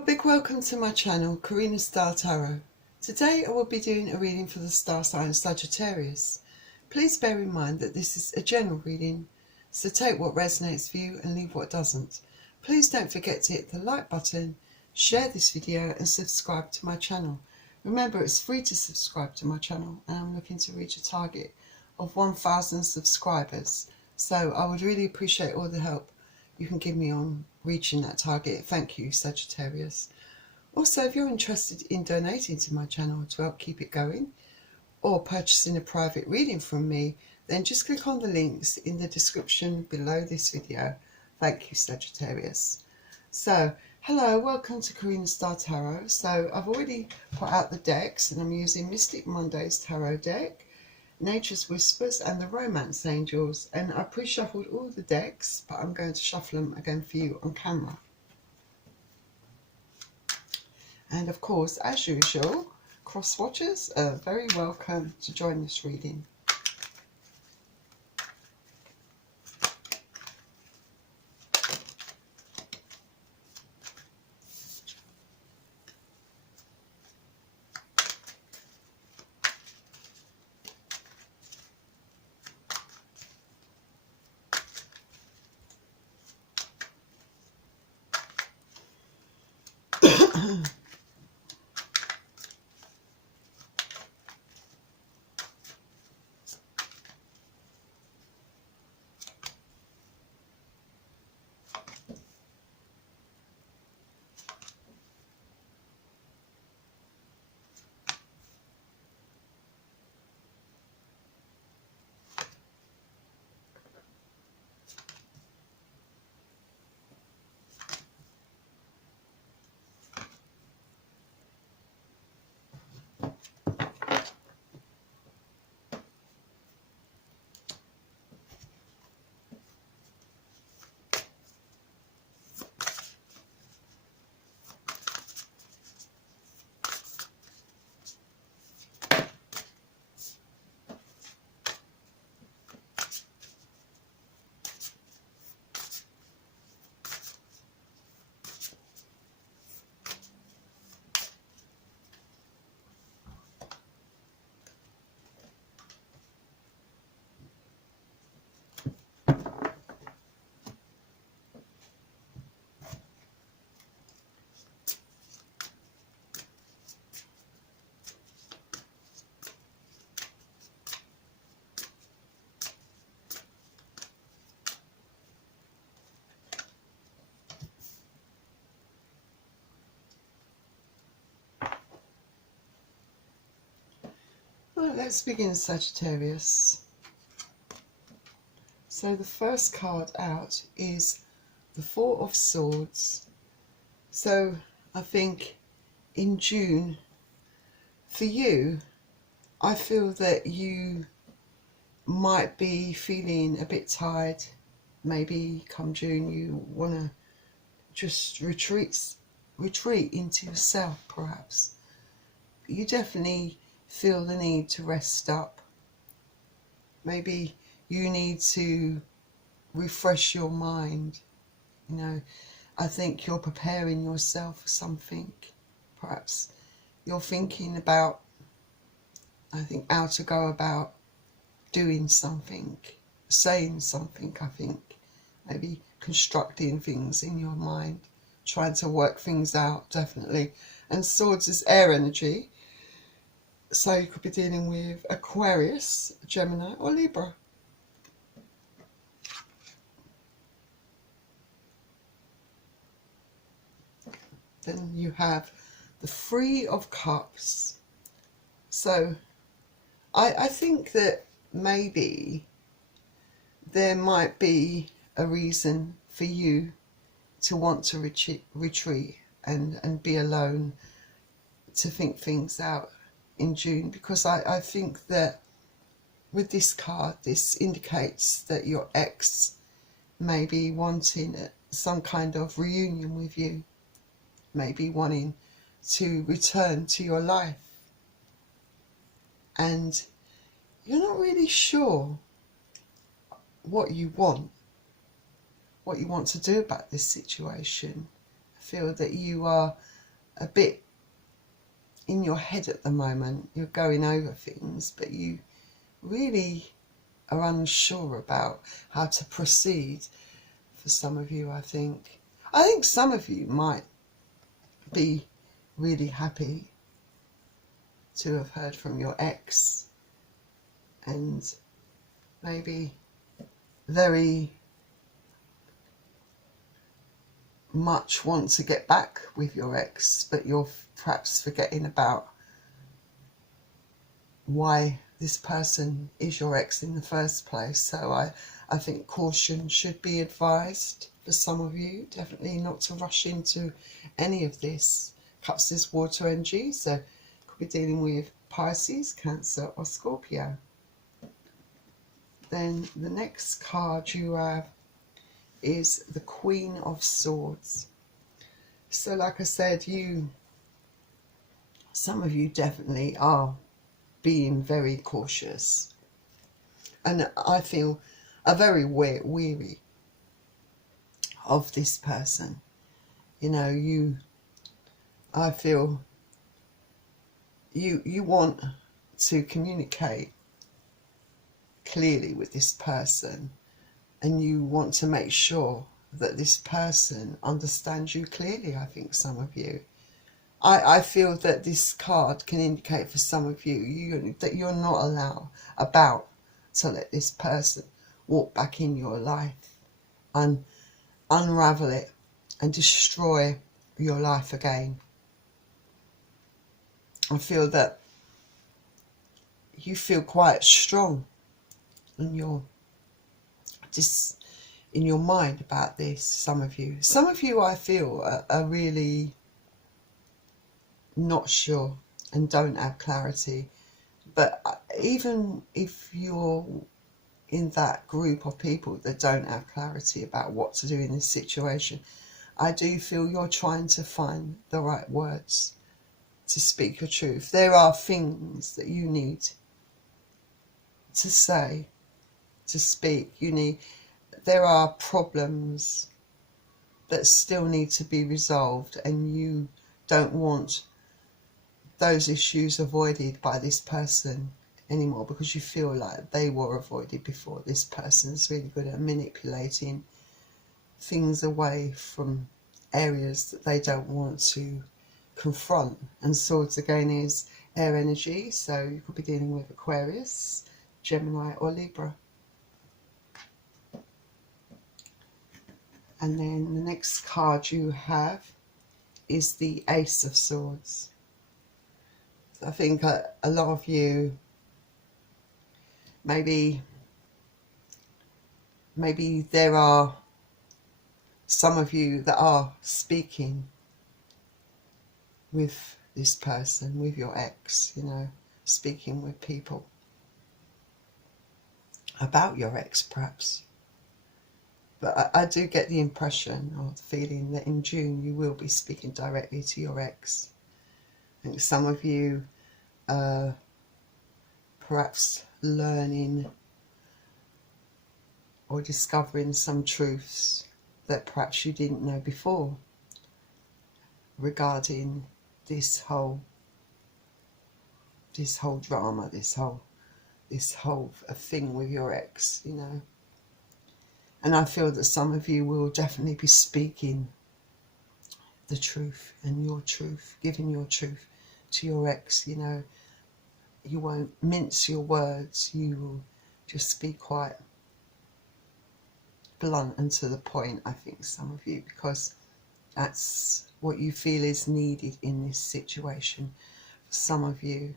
Hello, a big welcome to my channel, Karina Star Tarot. Today I will be doing a reading for the star sign Sagittarius. Please bear in mind that this is a general reading, so take what resonates for you and leave what doesn't. Please don't forget to hit the like button, share this video and subscribe to my channel. Remember, it's free to subscribe to my channel and I'm looking to reach a target of 1,000 subscribers. So I would really appreciate all the help you can give me on reaching that target. Thank you, Sagittarius. Also, if you're interested in donating to my channel to help keep it going or purchasing a private reading from me, then just click on the links in the description below this video. Thank you, Sagittarius. So, hello, welcome to Karina Star Tarot. So I've already put out the decks and I'm using Mystic Monday's Tarot deck, Nature's Whispers and the Romance Angels, and I pre-shuffled all the decks, but I'm going to shuffle them again for you on camera. And of course, as usual, cross watchers are very welcome to join this reading. Right, let's begin, Sagittarius. So the first card out is the Four of Swords. So I think in June, for you, I feel that you might be feeling a bit tired. Maybe come June you want to just retreat into yourself, perhaps. You definitely feel the need to rest up. Maybe you need to refresh your mind. You know, I think you're preparing yourself for something. Perhaps you're thinking about, I think, how to go about doing something, saying something. I think maybe constructing things in your mind, trying to work things out, definitely. And Swords is air energy. So you could be dealing with Aquarius, Gemini or Libra. Then you have the Three of Cups. So I think that maybe there might be a reason for you to want to retreat and be alone, to think things out in June, because I think that with this card, this indicates that your ex may be wanting some kind of reunion with you, maybe wanting to return to your life, and you're not really sure what you want to do about this situation. I feel that you are a bit in your head at the moment. You're going over things, but you really are unsure about how to proceed. For some of you, I think some of you might be really happy to have heard from your ex, and maybe very much want to get back with your ex, but you're perhaps forgetting about why this person is your ex in the first place. So I think caution should be advised for some of you. Definitely not to rush into any of this. Cups is water energy, so could be dealing with Pisces, Cancer or Scorpio. Then the next card you have is the Queen of Swords. So like I said, some of you definitely are being very cautious, and I feel very weary of this person. You know, I feel you want to communicate clearly with this person, and you want to make sure that this person understands you clearly. I think some of you, I feel that this card can indicate for some of you, that you're not about to let this person walk back in your life and unravel it and destroy your life again. I feel that you feel quite strong in your mind about this. Some of you I feel are really not sure and don't have clarity. But even if you're in that group of people that don't have clarity about what to do in this situation, I do feel you're trying to find the right words to speak your truth. There are things that you need to say, to speak. There are problems that still need to be resolved, and you don't want those issues avoided by this person anymore, because you feel like they were avoided before. This person's really good at manipulating things away from areas that they don't want to confront. And Swords again is air energy, so you could be dealing with Aquarius, Gemini or Libra. And then the next card you have is the Ace of Swords. So I think a lot of you, maybe there are some of you that are speaking with this person, with your ex, speaking with people about your ex perhaps. But I do get the impression or the feeling that in June you will be speaking directly to your ex. I think some of you perhaps learning or discovering some truths that perhaps you didn't know before regarding this whole drama, this whole thing with your ex, And I feel that some of you will definitely be speaking the truth and your truth, giving your truth to your ex. You won't mince your words. You will just be quite blunt and to the point, I think, some of you, because that's what you feel is needed in this situation. For some of you,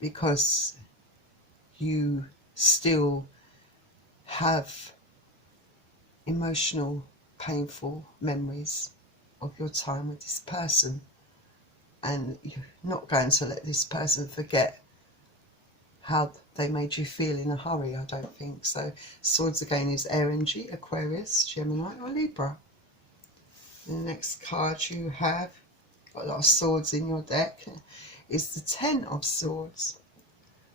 because you still have emotional, painful memories of your time with this person, and you're not going to let this person forget how they made you feel in a hurry, I don't think. So Swords again is air energy, Aquarius, Gemini or Libra. And the next card you have, got a lot of swords in your deck, is the Ten of Swords.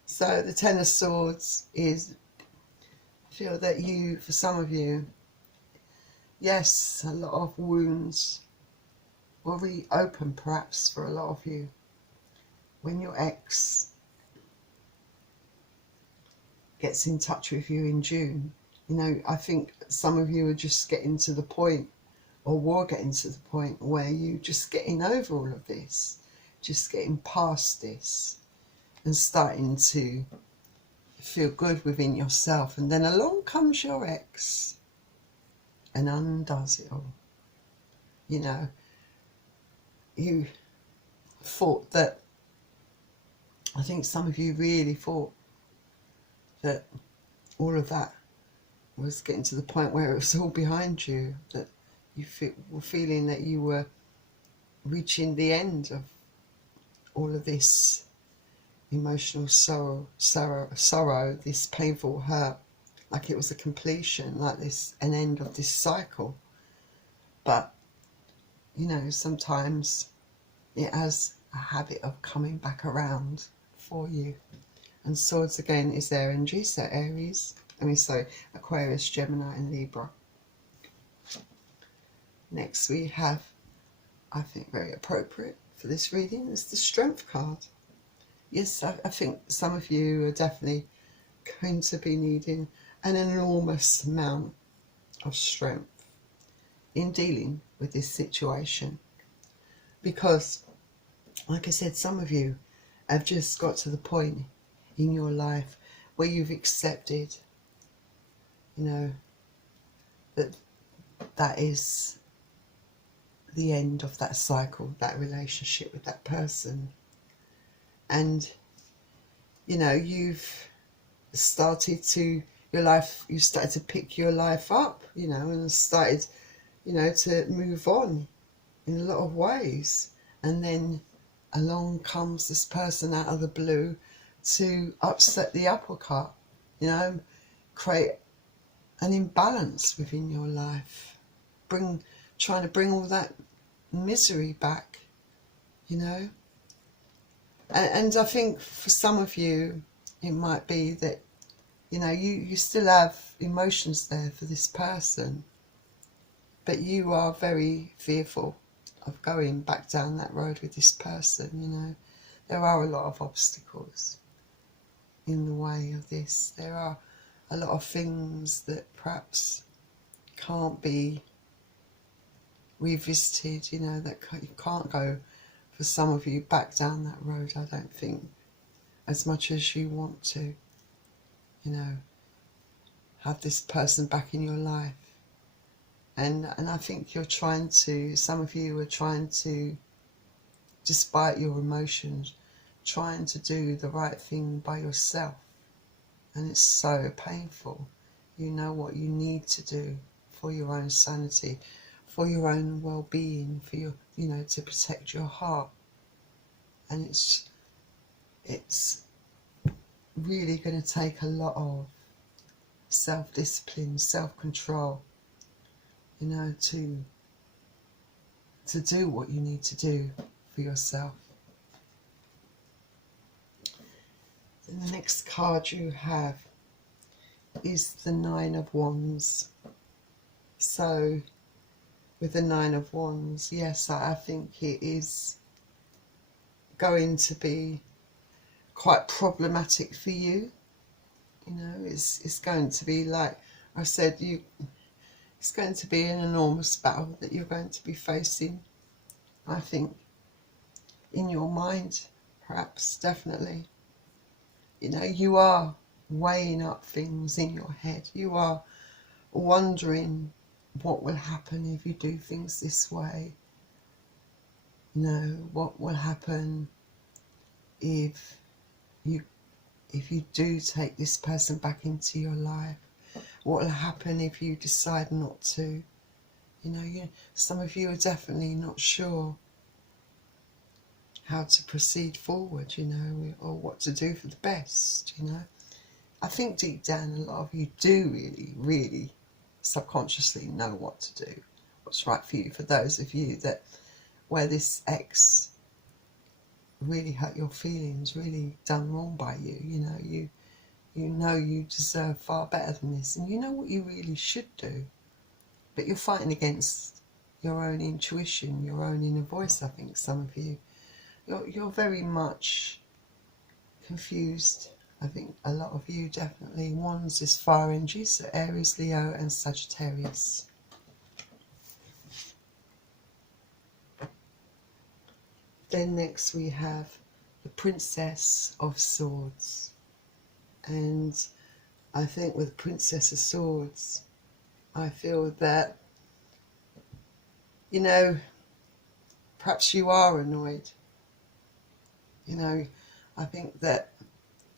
So the Ten of Swords is, I feel that for some of you, yes, a lot of wounds will reopen perhaps for a lot of you. When your ex gets in touch with you in June, you know, I think some of you are just getting to the point, or were getting to the point, where you just getting over all of this, just getting past this and starting to feel good within yourself. And then along comes your ex and undoes it all. You know, you thought that, I think some of you really thought that all of that was getting to the point where it was all behind you, that you were feeling that you were reaching the end of all of this emotional sorrow, this painful hurt, like it was a completion, like this, an end of this cycle. But, you know, sometimes it has a habit of coming back around for you. And swords again is their energy, so Aries, Aquarius, Gemini and Libra. Next we have, I think very appropriate for this reading, is the Strength card. Yes, I think some of you are definitely going to be needing an enormous amount of strength in dealing with this situation. Because, like I said, some of you have just got to the point in your life where you've accepted, you know, that that is the end of that cycle, that relationship with that person. And, you know, you've started to, you started to pick your life up, you know, and started, you know, to move on in a lot of ways. And then along comes this person out of the blue to upset the apple cart, you know, create an imbalance within your life, trying to bring all that misery back, you know. And I think for some of you, it might be that, you know, you still have emotions there for this person, but you are very fearful of going back down that road with this person, you know. There are a lot of obstacles in the way of this. There are a lot of things that perhaps can't be revisited, you know, that you can't go, for some of you, back down that road, I don't think, as much as you want to, you know, have this person back in your life. And I think you're trying to, some of you are trying to, despite your emotions, trying to do the right thing by yourself. And it's so painful. You know what you need to do for your own sanity, for your own well-being, for your, you know, to protect your heart. And it's really going to take a lot of self-discipline, self-control, you know, to do what you need to do for yourself. And the next card you have is the Nine of Wands. So with the Nine of Wands, yes, I think it is going to be quite problematic for you. You know, it's going to be, like I said, it's going to be an enormous battle that you're going to be facing, I think, in your mind, perhaps, definitely. You know, you are weighing up things in your head. You are wondering what will happen if you do things this way. You know, what will happen if you do take this person back into your life? What will happen if you decide not to? You know, some of you are definitely not sure how to proceed forward, you know, or what to do for the best, you know. I think deep down a lot of you do really, really subconsciously know what to do, what's right for you. For those of you that, where this ex really hurt your feelings, really done wrong by you, you know, you know you deserve far better than this, and you know what you really should do, but you're fighting against your own intuition, your own inner voice. I think some of you, you're very much confused. I think a lot of you definitely. Wands is fire energy, so Aries, Leo and Sagittarius. Then next we have the Princess of Swords. And I think with Princess of Swords, I feel that, you know, perhaps you are annoyed. You know, I think that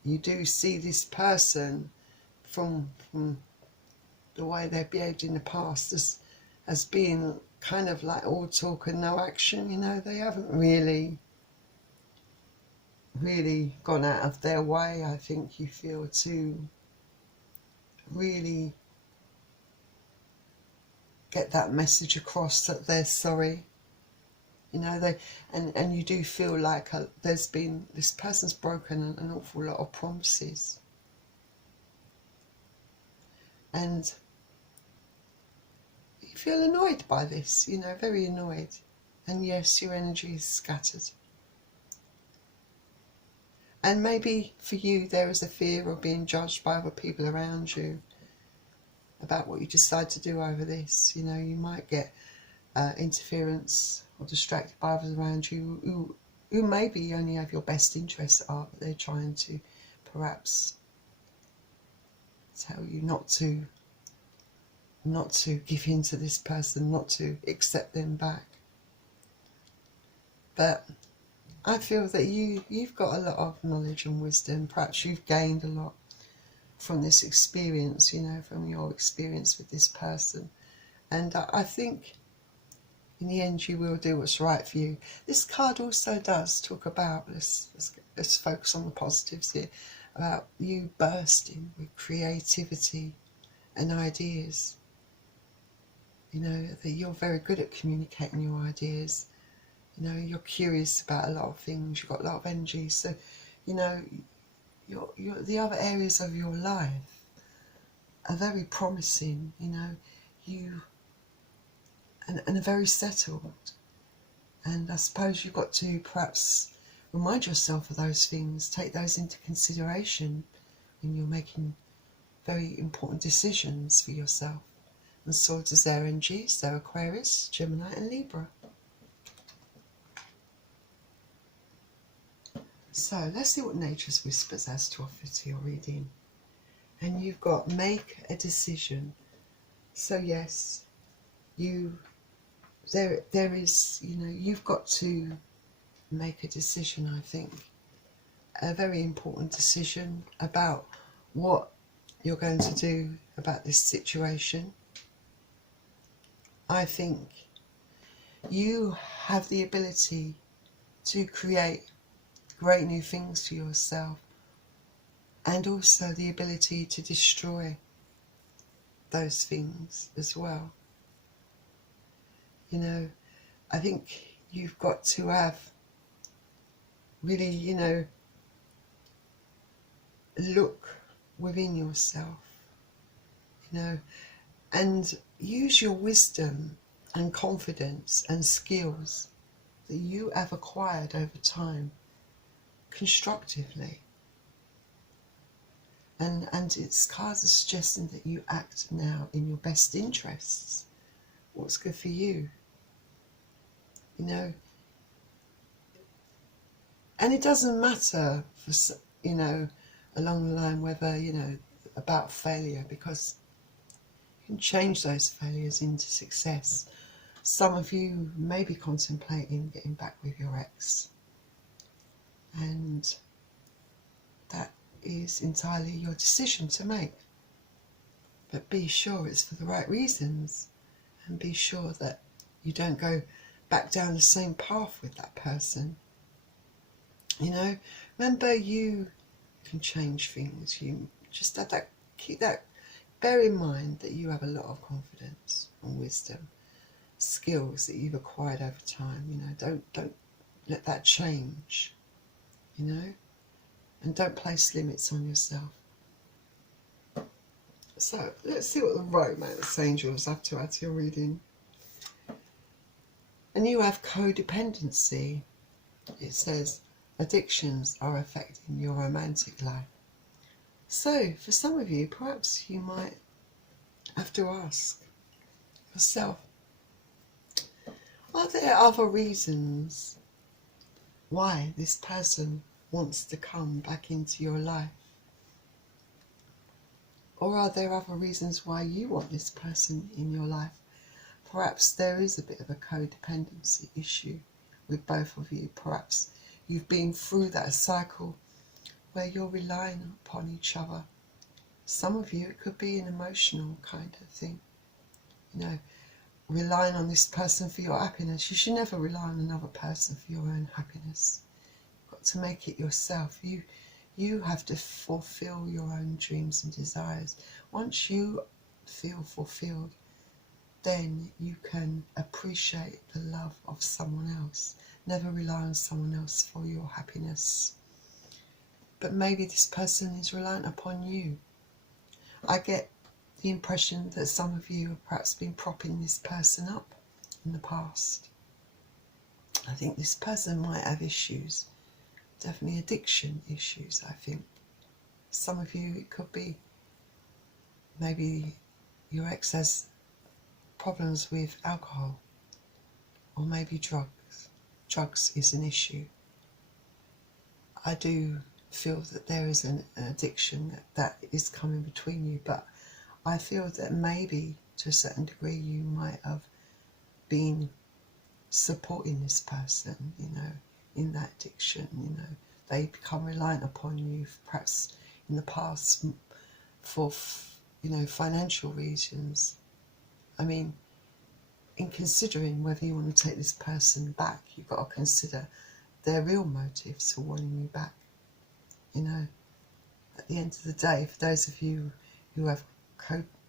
you do see this person from the way they've behaved in the past as being kind of like all talk and no action. You know, they haven't really gone out of their way, I think you feel, to really get that message across that they're sorry. You know, and you do feel like there's been, this person's broken an awful lot of promises. And you feel annoyed by this, you know, very annoyed. And yes, your energy is scattered. And maybe for you there is a fear of being judged by other people around you about what you decide to do over this. You know, you might get interference or distracted by others around you who maybe only have your best interests at heart, but they're trying to perhaps tell you not to give in to this person, not to accept them back. But I feel that you've got a lot of knowledge and wisdom. Perhaps you've gained a lot from this experience, you know, from your experience with this person. And I think in the end you will do what's right for you. This card also does talk about, let's focus on the positives here, about you bursting with creativity and ideas. You know, that you're very good at communicating your ideas. You know, you're curious about a lot of things. You've got a lot of energy. So, you know, the other areas of your life are very promising. You know, and are very settled. And I suppose you've got to perhaps remind yourself of those things, take those into consideration when you're making very important decisions for yourself. And Swords is their energy, so Aquarius, Gemini and Libra. So let's see what Nature's Whispers has to offer to your reading. And you've got make a decision. So yes, there is, you know, you've got to make a decision, I think. A very important decision about what you're going to do about this situation. I think you have the ability to create great new things for yourself, and also the ability to destroy those things as well. You know, I think you've got to have really, you know, look within yourself, you know, and use your wisdom and confidence and skills that you have acquired over time constructively. And its cards are suggesting that you act now in your best interests. What's good for you, you know. And it doesn't matter, for, you know, along the line whether, you know, about failure, because you can change those failures into success. Some of you may be contemplating getting back with your ex, and that is entirely your decision to make. But be sure it's for the right reasons, and be sure that you don't go back down the same path with that person. You know, remember, you can change things. You just have that, keep that, bear in mind that you have a lot of confidence and wisdom, skills that you've acquired over time. You know, don't let that change, you know, and don't place limits on yourself. So let's see what the romance angels have to add to your reading. And you have codependency. It says addictions are affecting your romantic life. So for some of you, perhaps you might have to ask yourself, are there other reasons why this person wants to come back into your life? Or are there other reasons why you want this person in your life? Perhaps there is a bit of a codependency issue with both of you. Perhaps you've been through that cycle where you're relying upon each other. Some of you, it could be an emotional kind of thing. You know, relying on this person for your happiness. You should never rely on another person for your own happiness. You've got to make it yourself. You have to fulfill your own dreams and desires. Once you feel fulfilled, then you can appreciate the love of someone else. Never rely on someone else for your happiness. But maybe this person is reliant upon you. I get the impression that some of you have perhaps been propping this person up in the past. I think this person might have issues, definitely addiction issues, I think. Some of you, it could be maybe your ex has problems with alcohol, or maybe drugs. Drugs is an issue. I do feel that there is an addiction that is coming between you, but I feel that maybe to a certain degree you might have been supporting this person, you know, in that addiction. You know, they become reliant upon you perhaps in the past for, you know, financial reasons. I mean, in considering whether you want to take this person back, you've got to consider their real motives for wanting you back. You know, at the end of the day, for those of you who have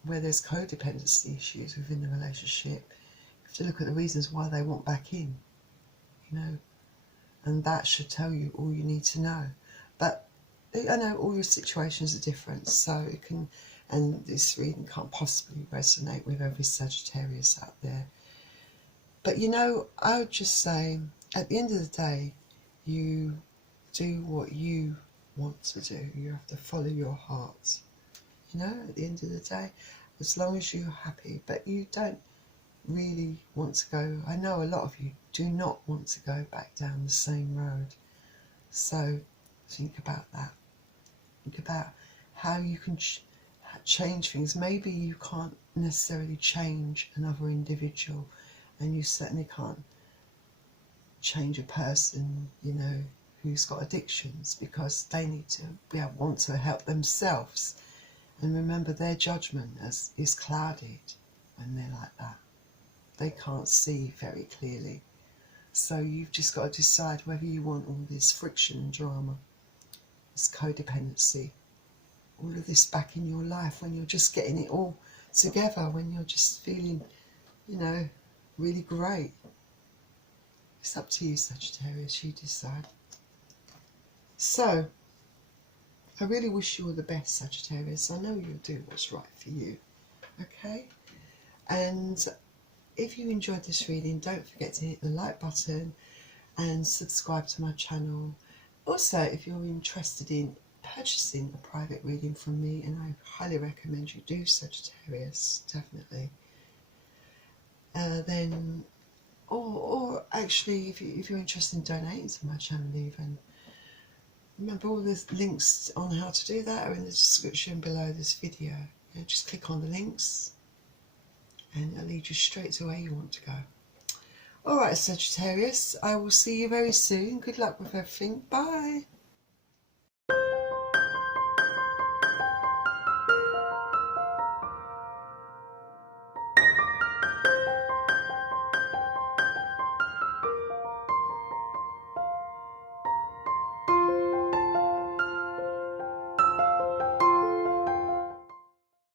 where there's codependency issues within the relationship, you have to look at the reasons why they want back in, you know, and that should tell you all you need to know. But I know all your situations are different, so it can, and this reading can't possibly resonate with every Sagittarius out there. But you know, I would just say, at the end of the day, you do what you want to do. You have to follow your heart. You know, at the end of the day, as long as you're happy, but you don't really want to go. I know a lot of you do not want to go back down the same road. So think about that. Think about how you can change things. Maybe you can't necessarily change another individual, and you certainly can't change a person, you know, who's got addictions, because they need to want to help themselves. And remember, their judgment is clouded when they're like that. They can't see very clearly. So you've just got to decide whether you want all this friction and drama, this codependency, all of this back in your life when you're just getting it all together, when you're just feeling, you know, really great. It's up to you, Sagittarius, you decide. So, I really wish you all the best, Sagittarius. I know you'll do what's right for you, okay? And if you enjoyed this reading, don't forget to hit the like button and subscribe to my channel. Also, if you're interested in purchasing a private reading from me, and I highly recommend you do, Sagittarius, definitely, then, or actually, if you're interested in donating to my channel even, remember all the links on how to do that are in the description below this video. You know, just click on the links and it'll lead you straight to where you want to go. Alright, Sagittarius, I will see you very soon. Good luck with everything. Bye.